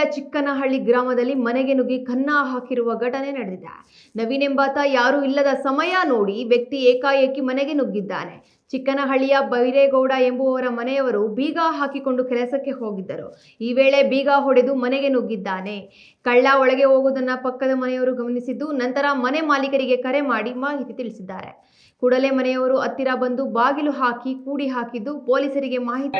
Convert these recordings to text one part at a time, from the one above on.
ಜಿಲ್ಲೆಯ ಚಿಕ್ಕನಹಳ್ಳಿ ಗ್ರಾಮದಲ್ಲಿ ಮನೆಗೆ ನುಗ್ಗಿ ಕನ್ನ ಹಾಕಿರುವ ಘಟನೆ ನಡೆದಿದೆ. ನವೀನ್ ಎಂಬಾತ ಯಾರೂ ಇಲ್ಲದ ಸಮಯ ನೋಡಿ ವ್ಯಕ್ತಿ ಏಕಾಏಕಿ ಮನೆಗೆ ನುಗ್ಗಿದ್ದಾನೆ. ಚಿಕ್ಕನಹಳ್ಳಿಯ ಬೈರೇಗೌಡ ಎಂಬುವವರ ಮನೆಯವರು ಬೀಗ ಹಾಕಿಕೊಂಡು ಕೆಲಸಕ್ಕೆ ಹೋಗಿದ್ದರು. ಈ ವೇಳೆ ಬೀಗ ಹೊಡೆದು ಮನೆಗೆ ನುಗ್ಗಿದ್ದಾನೆ. ಕಳ್ಳ ಒಳಗೆ ಹೋಗುವುದನ್ನು ಪಕ್ಕದ ಮನೆಯವರು ಗಮನಿಸಿದ್ದು ನಂತರ ಮನೆ ಮಾಲೀಕರಿಗೆ ಕರೆ ಮಾಡಿ ಮಾಹಿತಿ ತಿಳಿಸಿದ್ದಾರೆ. ಕೂಡಲೇ ಮನೆಯವರು ಹತ್ತಿರ ಬಂದು ಬಾಗಿಲು ಹಾಕಿ ಕೂಡಿ ಹಾಕಿದ್ದು ಪೊಲೀಸರಿಗೆ ಮಾಹಿತಿ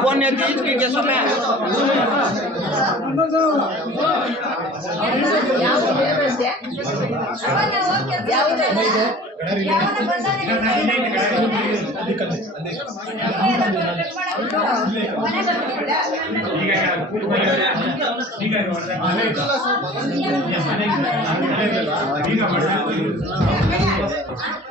फोन के समय ಈಗ